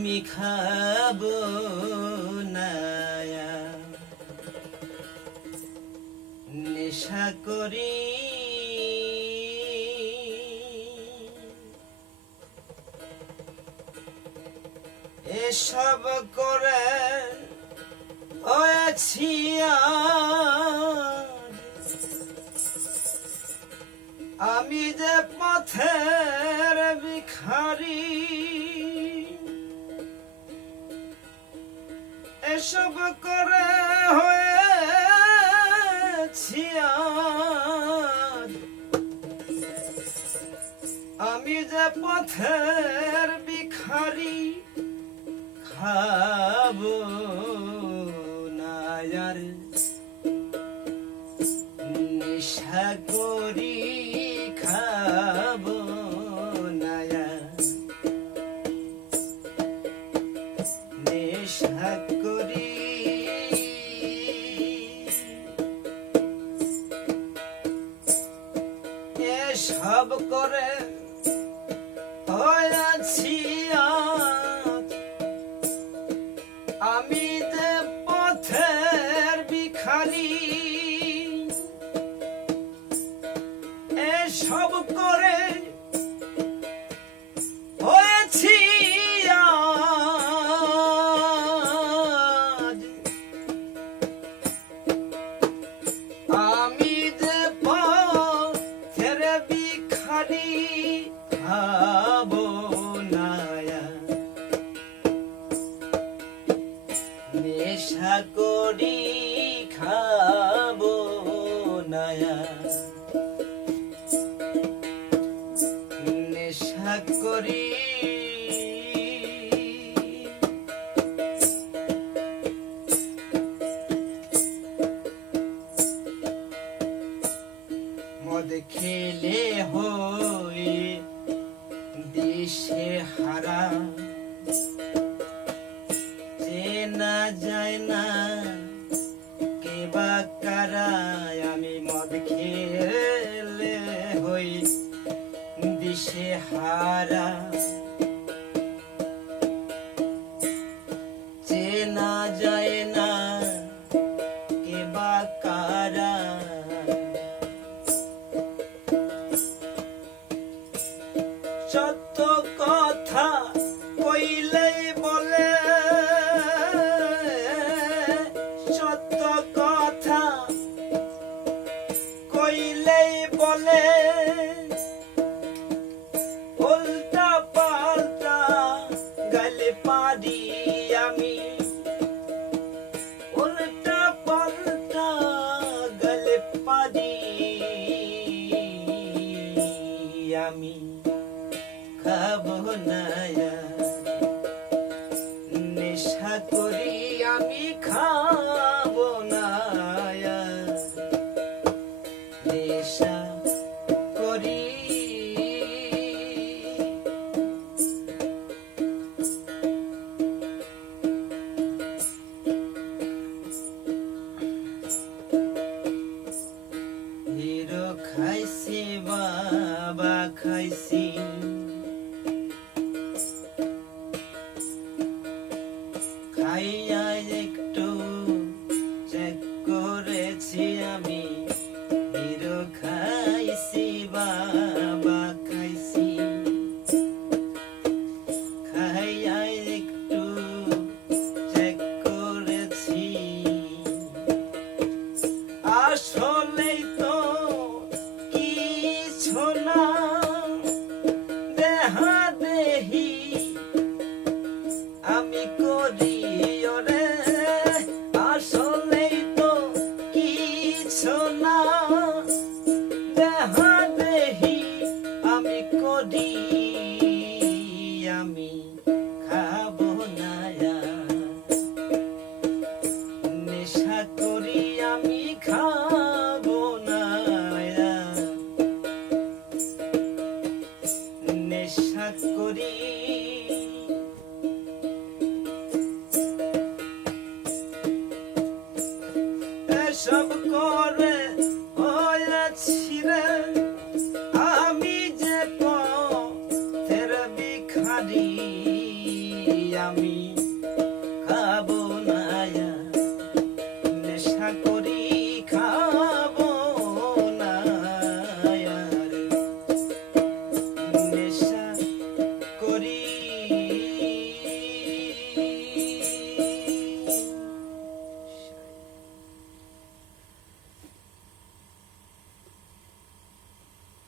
আমি খাব না নেশা করি এসব করে হয়েছি। আমি যে পথের ভিখারি এসব করে হয়েছি আমি যে পথের ভিখারি, খাব না আর। নেশা করি, খাব না আর। নেশা এসব করে হয়েছি নেশা করি। মদ খেলে হই দিশে হারা। চেনা যায় না কে বা কারায় হারা। চেনা যায় না কে বা কারা? পারি আমি খাব না। নেশা করি আমি খাব Kaysi baba kaysi কিছু না দেহা আমি করি, আমি খাব না। নেশা করি আমি খাব না। নেশা করে আছি আমি যে পথের বিখারি আমি খাব না নেশা করি খাব না নেশা